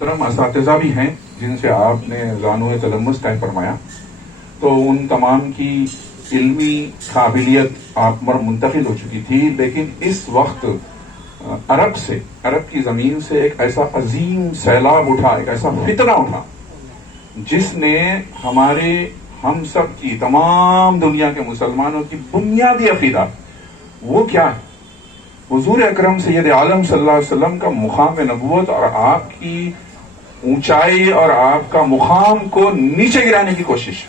محترم اساتذہ بھی ہیں جن سے آپ نے زانو تلمس طے فرمایا، تو ان تمام کی علمی قابلیت آپ پر منتقل ہو چکی تھی، لیکن اس وقت عرب کی زمین سے ایک ایسا عظیم سیلاب اٹھا، ایک ایسا فتنہ اٹھا جس نے ہم سب کی، تمام دنیا کے مسلمانوں کی بنیادی عقیدہ وہ کیا ہے؟ حضور اکرم سید عالم صلی اللہ علیہ وسلم کا مقام نبوت اور آپ کی اونچائی اور آپ کا مقام کو نیچے گرانے کی کوشش،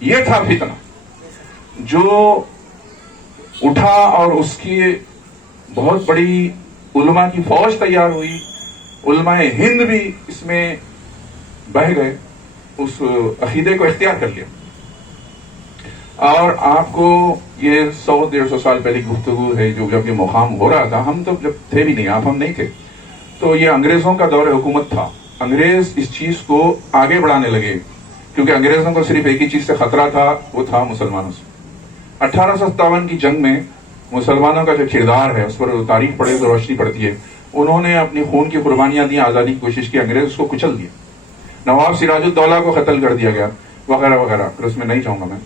یہ تھا فتنہ جو اٹھا، اور اس کی بہت بڑی علماء کی فوج تیار ہوئی، علماء ہند بھی اس میں بہ گئے، اس عقیدے کو اختیار کر لیا۔ اور آپ کو یہ 100-150 سال پہلے گفتگو ہے، جو جب یہ مقام ہو رہا تھا، ہم تو جب تھے بھی نہیں، ہم نہیں تھے، تو یہ انگریزوں کا دور حکومت تھا۔ انگریز اس چیز کو آگے بڑھانے لگے، کیونکہ انگریزوں کو صرف ایک ہی چیز سے خطرہ تھا، وہ تھا مسلمانوں سے۔ 1857 کی جنگ میں مسلمانوں کا جو کردار ہے، اس پر تاریخ پڑھے تو روشنی پڑتی ہے۔ انہوں نے اپنی خون کی قربانیاں دی، آزادی کی کوشش کی، انگریز اس کو کچل دیا، نواب سراج الدولہ کو قتل کر دیا گیا، وغیرہ وغیرہ، پھر اس میں نہیں جاؤں گا میں۔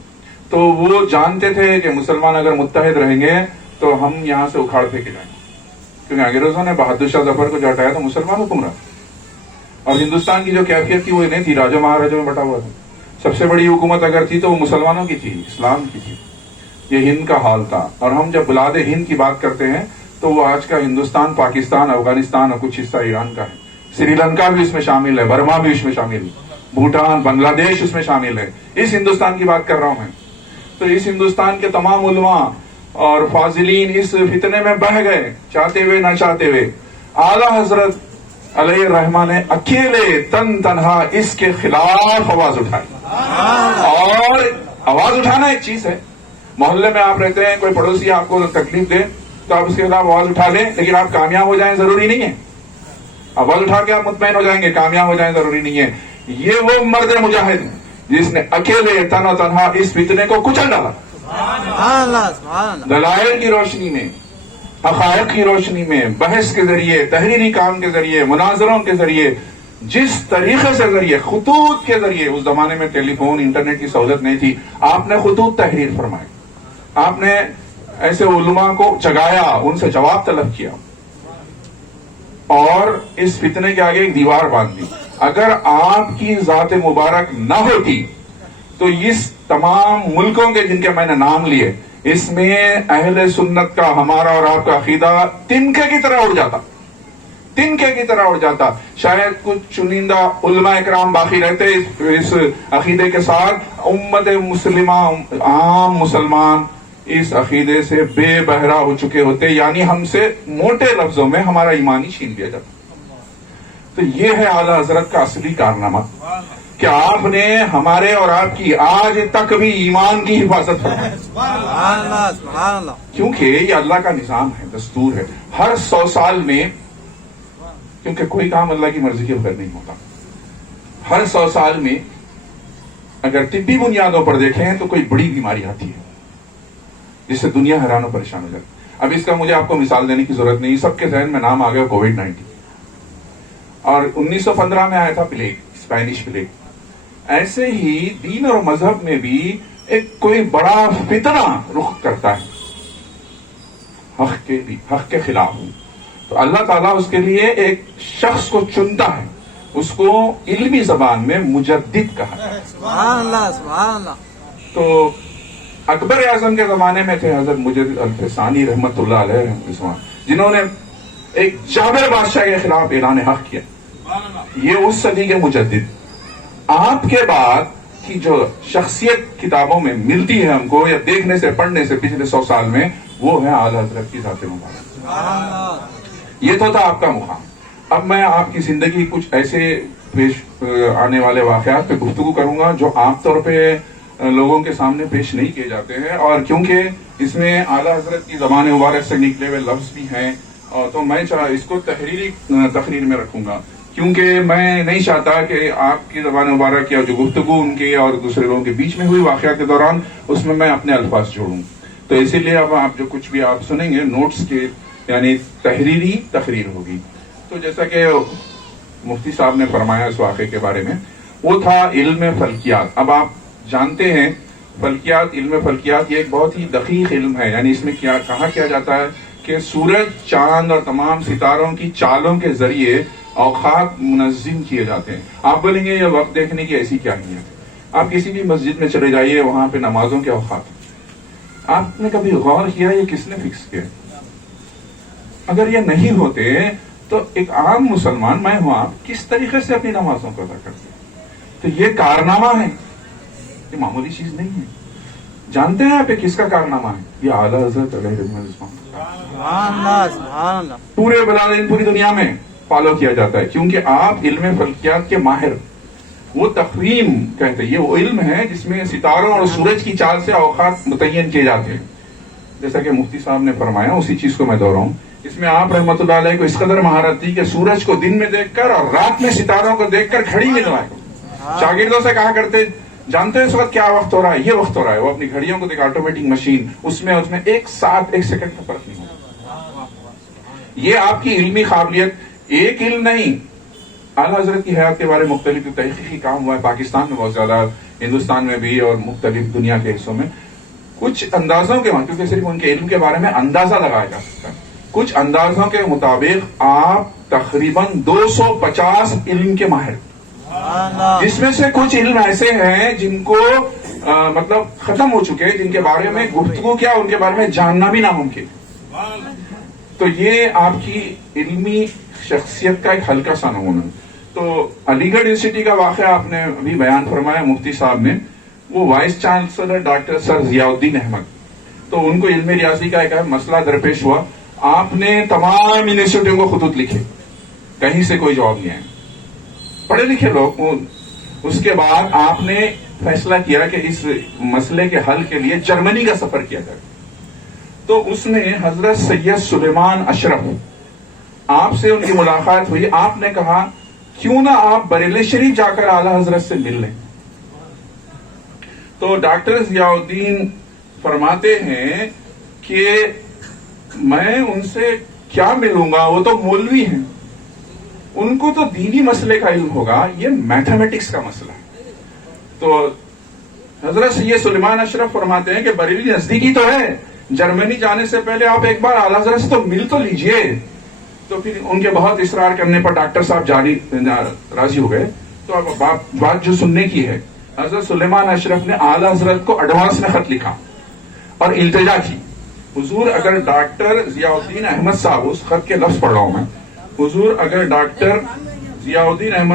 تو وہ جانتے تھے کہ مسلمان اگر متحد رہیں گے تو ہم یہاں سے اکھاڑ پھینکے جائیں گے، کیونکہ انگریزوں نے بہادر شاہ ظفر کو جو ہٹایا تو مسلمان حکمران، اور ہندوستان کی جو کیفیت تھی وہ نہیں تھی، راجوں مہاراجوں میں بٹا ہوا تھا۔ سب سے بڑی حکومت اگر تھی تو وہ مسلمانوں کی تھی، اسلام کی تھی۔ یہ ہند کا حال تھا، اور ہم جب بلاد ہند کی بات کرتے ہیں تو وہ آج کا ہندوستان، پاکستان، افغانستان اور کچھ حصہ ایران کا ہے، سری لنکا بھی اس میں شامل ہے، برما بھی اس میں شامل ہے، بھوٹان، بنگلہ دیش اس میں شامل ہے۔ اس ہندوستان کی بات کر رہا ہوں میں۔ تو اس ہندوستان کے تمام علماء اور فاضلین اس فتنے میں بہ گئے، چاہتے ہوئے نہ چاہتے ہوئے۔ اعلیٰ حضرت علیہ الرحمٰ نے اکیلے تن تنہا اس کے خلاف آواز اٹھائی، اور آواز اٹھانا ایک چیز ہے، محلے میں آپ رہتے ہیں، کوئی پڑوسی آپ کو تکلیف دے تو آپ اس کے خلاف آواز اٹھا لیں، لیکن آپ کامیاب ہو جائیں ضروری نہیں ہے۔ آواز اٹھا کے آپ مطمئن ہو جائیں گے، کامیاب ہو جائیں ضروری نہیں ہے۔ یہ وہ مرد مجاہد جس نے اکیلے تن و تنہا اس فتنے کو کچل ڈالا، دلائل کی روشنی میں، حقائق کی روشنی میں، بحث کے ذریعے، تحریری کام کے ذریعے، مناظروں کے ذریعے، جس طریقے سے ذریعے، خطوط کے ذریعے۔ اس زمانے میں ٹیلی فون، انٹرنیٹ کی سہولت نہیں تھی، آپ نے خطوط تحریر فرمائے، آپ نے ایسے علماء کو جگایا، ان سے جواب طلب کیا، اور اس فتنے کے آگے ایک دیوار باندھ دی۔ اگر آپ کی ذات مبارک نہ ہوتی تو اس تمام ملکوں کے جن کے میں نے نام لیے، اس میں اہل سنت کا، ہمارا اور آپ کا عقیدہ تنکے کی طرح اڑ جاتا، تنکے کی طرح اڑ جاتا۔ شاید کچھ چنندہ علماء اکرام باقی رہتے اس عقیدے کے ساتھ، امت مسلمہ، عام مسلمان اس عقیدے سے بے بہرا ہو چکے ہوتے، یعنی ہم سے موٹے لفظوں میں ہمارا ایمان ہی چھین لیا جاتا۔ تو یہ ہے اعلیٰ حضرت کا اصلی کارنامہ کہ آپ نے ہمارے اور آپ کی آج تک بھی ایمان کی حفاظت فرمائی، کیونکہ یہ اللہ کا نظام ہے، دستور ہے۔ ہر 100 سال میں، کیونکہ کوئی کام اللہ کی مرضی کے بغیر نہیں ہوتا، ہر 100 سال میں اگر طبی بنیادوں پر دیکھیں تو کوئی بڑی بیماری آتی ہے جس سے دنیا حیران و پریشان ہو جاتی۔ اب اس کا مجھے آپ کو مثال دینے کی ضرورت نہیں، سب کے ذہن میں نام آ گیا کووڈ-19، اور 1915 میں آیا تھا پلیگ، اسپینش پلیگ۔ ایسے ہی دین اور مذہب میں بھی ایک کوئی بڑا فتنہ رخ کرتا ہے حق کے خلاف، تو اللہ تعالیٰ اس کے لیے ایک شخص کو چنتا ہے، اس کو علمی زبان میں مجدد کہا ہے۔ سبحان اللہ، سبحان اللہ۔ تو اکبر اعظم کے زمانے میں تھے حضرت مجدد الفسانی رحمت اللہ علیہ، جنہوں نے ایک جابر بادشاہ کے خلاف اعلان حق کیا، یہ اس صدی کے مجدد۔ آپ کے بعد کی جو شخصیت کتابوں میں ملتی ہے ہم کو، یا دیکھنے سے، پڑھنے سے پچھلے 100 سال میں، وہ ہے اعلیٰ حضرت کی ذات مبارک۔ یہ تو تھا آپ کا مقام۔ اب میں آپ کی زندگی کچھ ایسے پیش آنے والے واقعات پہ گفتگو کروں گا جو عام طور پہ لوگوں کے سامنے پیش نہیں کیے جاتے ہیں، اور کیونکہ اس میں اعلیٰ حضرت کی زبان مبارک سے نکلے ہوئے لفظ بھی ہیں، تو میں اس کو تحریری تقریر میں رکھوں گا، کیونکہ میں نہیں چاہتا کہ آپ کی زبان مبارک یا جو گفتگو ان کی اور دوسرے لوگوں کے بیچ میں ہوئی واقعات کے دوران اس میں اپنے الفاظ جوڑوں، تو اسی لیے اب آپ جو کچھ بھی آپ سنیں گے نوٹس کے، یعنی تحریری تقریر ہوگی۔ تو جیسا کہ مفتی صاحب نے فرمایا اس واقعے کے بارے میں، وہ تھا علم فلکیات. اب آپ جانتے ہیں فلکیات، علم فلکیات یہ ایک بہت ہی دقیق علم ہے. یعنی اس میں کیا کہا کیا جاتا ہے کہ سورج، چاند اور تمام ستاروں کی چالوں کے ذریعے اوقات منظم کیے جاتے ہیں. آپ بولیں گے یہ وقت دیکھنے کی ایسی کیا نہیں ہے. آپ کسی بھی مسجد میں چلے جائیے، وہاں پہ نمازوں کے اوقات. آپ نے کبھی غور کیا یہ کس نے فکس کیا؟ اگر یہ نہیں ہوتے تو ایک عام مسلمان، میں ہوں آپ، کس طریقے سے اپنی نمازوں کو ادا کرتے ہیں؟ تو یہ کارنامہ ہے، یہ معمولی چیز نہیں ہے. جانتے ہیں آپ کس کا کارنامہ ہے؟ یہ اعلیٰ حضرت علیہ رحمۃ سبحان اللہ سبحان اللہ. پورے بلادین پوری دنیا میں فالو کیا جاتا ہے کیونکہ آپ علم فلکیات کے ماہر. وہ تقویم کہتے ہیں، یہ وہ علم ہے جس میں ستاروں اور سورج کی چال سے اوقات متعین کیے جاتے ہیں. جیسا کہ مفتی صاحب نے فرمایا، اسی چیز کو میں دہراؤں. اس میں آپ رحمۃ اللہ علیہ کو اس قدر مہارت تھی کہ سورج کو دن میں دیکھ کر اور رات میں ستاروں کو دیکھ کر گھڑی ملوائے. شاگردوں سے کہا کرتے، جانتے ہیں اس وقت کیا وقت ہو رہا ہے؟ یہ وقت ہو رہا ہے. وہ اپنی گھڑیوں کو دیکھ، آٹومیٹک مشین، اس میں ایک ساتھ ایک سیکنڈ کا فرق نہیں ہوتا. یہ آپ کی علمی قابلیت. ایک علم نہیں، اعلیٰ حضرت کی حیات کے بارے میں مختلف تحقیقی کام ہوا ہے پاکستان میں بہت زیادہ، ہندوستان میں بھی اور مختلف دنیا کے حصوں میں. کچھ اندازوں کے کیونکہ صرف ان کے علم کے بارے میں اندازہ لگایا جا سکتا ہے. کچھ اندازوں کے مطابق آپ تقریباً 250 علم کے ماہر، جس میں سے کچھ علم ایسے ہیں جن کو مطلب ختم ہو چکے، جن کے بارے میں گفتگو کیا ان کے بارے میں جاننا بھی ناممکن. تو یہ آپ کی علمی شخصیت کا ایک ہلکا سا نمونہ. تو علی گڑھ یونیورسٹی کا واقعہ آپ نے ابھی بیان فرمایا مفتی صاحب نے. وہ وائس چانسلر ڈاکٹر سر ضیاء الدین احمد، تو ان کو علم ریاضی کا ایک مسئلہ درپیش ہوا. آپ نے تمام یونیورسٹیوں کو خطوط لکھے، کہیں سے کوئی جواب نہیں آیا. پڑھے لکھے لوگ. اس کے بعد آپ نے فیصلہ کیا کہ اس مسئلے کے حل کے لیے جرمنی کا سفر کیا جائے. تو اس میں حضرت سید سلیمان اشرف، آپ سے ان کی ملاقات ہوئی. آپ نے کہا کیوں نہ آپ بریلی شریف جا کر اعلیٰ حضرت سے مل لیں. تو ڈاکٹر ضیاء الدین فرماتے ہیں کہ میں ان سے کیا ملوں گا، وہ تو مولوی ہیں، ان کو تو دینی مسئلے کا علم ہوگا، یہ میتھمیٹکس کا مسئلہ ہے. تو حضرت سید سلیمان اشرف فرماتے ہیں کہ بریلی نزدیکی تو ہے، جرمنی جانے سے پہلے آپ ایک بار اعلیٰ حضرت سے تو مل تو لیجئے. تو پھر ان کے بہت اصرار کرنے پر ڈاکٹر صاحب راضی ہو گئے. تو اب بات جو سننے کی ہے، حضرت سلیمان اشرف نے اعلیٰ حضرت کو ایڈوانس میں خط لکھا اور التجا کی، حضور اگر ڈاکٹر ضیاء الدین احمد صاحب، اس خط کے لفظ پڑھ رہا ہوں میں، حضور اگر ڈاکٹر ضیاء الدین احمد